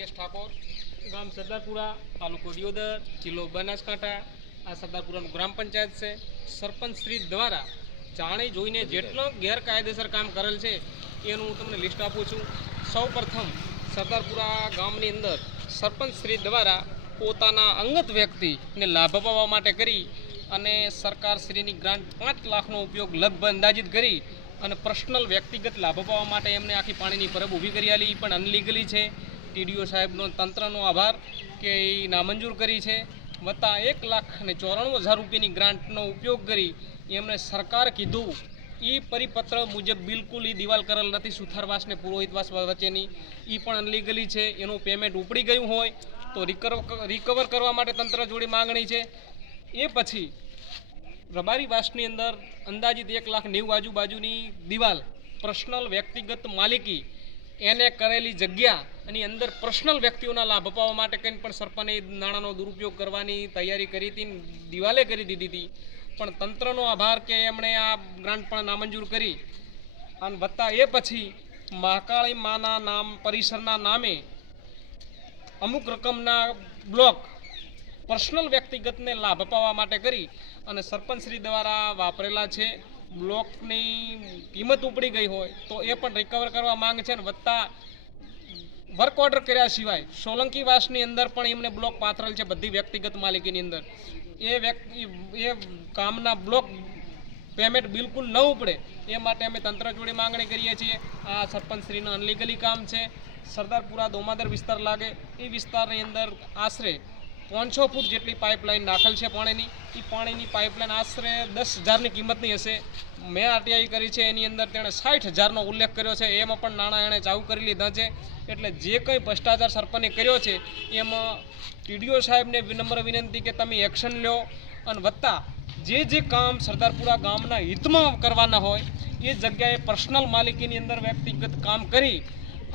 યશ ઠાકોર, ગામ સરદારપુરા, તાલુકો દિયોદર, જિલ્લો બનાસકાંઠા. આ સરદારપુરાનું ગ્રામ પંચાયત છે. સરપંચ શ્રી દ્વારા જાણી જોઈને જેટલો ગેરકાયદેસર કામ કરેલ છે એનું હું તમને લિસ્ટ આપું છું. સૌ પ્રથમ સરદારપુરા ગામની અંદર સરપંચ શ્રી દ્વારા પોતાના અંગત વ્યક્તિને લાભ અપાવવા માટે કરી અને સરકારશ્રીની ગ્રાન્ટ 5 લાખનો ઉપયોગ લગભગ અંદાજિત કરી અને પર્સનલ વ્યક્તિગત લાભ અપાવવા માટે એમને આખી પાણીની પરબ ઊભી કરી આલી, પણ અનલીગલી છે. ટીડીઓ સાહેબનો તંત્રનો આભાર કે એ નામંજૂર કરી છે. વત્તા 1,94,000 રૂપિયાની ગ્રાન્ટનો ઉપયોગ કરી એમને સરકાર કીધું એ પરિપત્ર મુજબ બિલકુલ એ દિવાલ કરેલ નથી સુથારવાસ ને પુરોહિતવાસ વચ્ચેની, એ પણ અનલીગલી છે. એનું પેમેન્ટ ઉપડી ગયું હોય તો રિકવર કરવા માટે તંત્ર જોડે માગણી છે. એ પછી રબારીવાસની અંદર અંદાજિત 1,90,000 આજુબાજુની દિવાલ પર્સનલ વ્યક્તિગત માલિકી એને કરેલી જગ્યા અને અંદર પર્સનલ વ્યક્તિઓના લાભ અપાવવા માટે કંઈ પણ સરપંચે નાણાંનો દુરુપયોગ કરવાની તૈયારી કરી હતી, દિવાલે કરી દીધી હતી. પણ તંત્રનો આભાર કે એમણે આ ગ્રાન્ટ પણ નામંજૂર કરી. અને વત્તા એ પછી મહાકાળી માના નામ પરિસરના નામે અમુક રકમના બ્લોક પર્સનલ વ્યક્તિગતને લાભ અપાવવા માટે કરી અને સરપંચશ્રી દ્વારા વાપરેલા છે. બ્લોકની કિંમત ઉપડી ગઈ હોય તો એ પણ રિકવર કરવા માંગ છે. અને વત્તા વર્ક ઓર્ડર કર્યા સિવાય સોલંકીવાસની અંદર પણ એમને બ્લોક પાથરેલ છે બધી વ્યક્તિગત માલિકીની અંદર. એ કામના બ્લોક પેમેન્ટ બિલકુલ ન ઉપડે એ માટે અમે તંત્ર જોડે માંગણી કરીએ છીએ. આ સરપંચશ્રીનું અનલીગલી કામ છે. સરદારપુરા દોમાદર વિસ્તાર લાગે એ વિસ્તારની અંદર આશરે 500 ફૂટ જેટલી પાઇપલાઇન નાખેલ છે પાણીની. એ પાણીની પાઇપલાઇન આશરે 10,000ની કિંમતની હશે. મેં આરટીઆઈ કરી છે એની અંદર તેણે 60,000નો ઉલ્લેખ કર્યો છે. એમાં પણ નાણાં એણે ચાલુ કરી લીધા છે. એટલે જે કંઈ ભ્રષ્ટાચાર સરપંચે કર્યો છે એમાં ટીડીઓ સાહેબને વિનમ્ર વિનંતી કે તમે એક્શન લો. અને વત્તા જે કામ સરદારપુરા ગામના હિતમાં કરવાના હોય એ જગ્યાએ પર્સનલ માલિકીની અંદર વ્યક્તિગત કામ કરી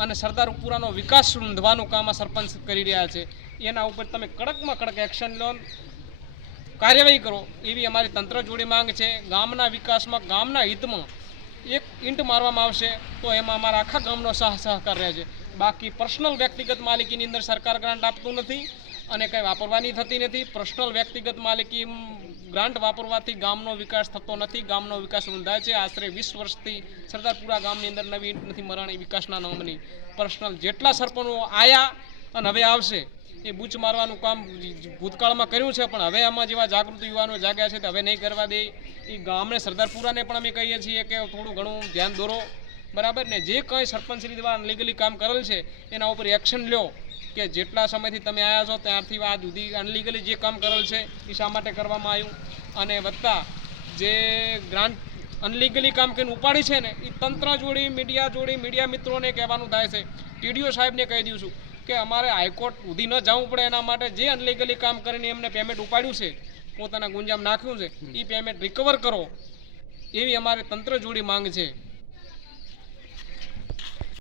અને સરદારપુરાનો વિકાસ નોંધવાનું કામ આ સરપંચ કરી રહ્યા છે. એના ઉપર તમે કડકમાં કડક એક્શન લો, કાર્યવાહી કરો એવી અમારી તંત્ર જોડે માંગ છે. ગામના વિકાસમાં ગામના હિતમાં એક ઈંટ મારવામાં આવશે તો એમાં અમારા આખા ગામનો સહકાર રહે છે. બાકી પર્સનલ વ્યક્તિગત માલિકીની અંદર સરકાર ગ્રાન્ટ આપતું નથી અને કંઈ વાપરવાની થતી નથી. પર્સનલ વ્યક્તિગત માલિકી ગ્રાન્ટ વાપરવાથી ગામનો વિકાસ થતો નથી, ગામનો વિકાસ રૂંધાય છે. આશરે 20 વર્ષથી સરદારપુરા ગામની અંદર નવી ઈંટ નથી મરાણી વિકાસના નામની. પર્સનલ જેટલા સરપંચો આયા અને હવે આવશે એ બૂચ મારવાનું કામ ભૂતકાળમાં કર્યું છે, પણ હવે આમાં જેવા જાગૃત યુવાનો જાગ્યા છે તો હવે નહીં કરવા દે. એ ગામને સરદારપુરાને પણ અમે કહીએ છીએ કે થોડું ઘણું ધ્યાન દોરો, બરાબર ને. જે કંઈ સરપંચશ્રી દ્વારા અનલીગલી કામ કરેલ છે એના ઉપર એક્શન લો કે જેટલા સમયથી તમે આવ્યા છો ત્યારથી આ સુધી અનલીગલી જે કામ કરેલ છે એ શા માટે કરવામાં આવ્યું. અને વત્તા જે ગ્રાન્ટ અનલીગલી કામ કરીને ઉપાડી છે ને એ તંત્ર જોડી મીડિયા મિત્રોને કહેવાનું થાય છે. ટીડીઓ સાહેબને કહી દઉં છું કે અમારે હાઈકોર્ટ સુધી ન જવું પડે એના માટે જે અનલીગલી કામ કરીને એમને પેમેન્ટ ઉપાડ્યું છે, પોતાના ગુંજામ નાખ્યું છે, એ પેમેન્ટ રિકવર કરો એવી અમારે તંત્ર જોડી માંગ છે.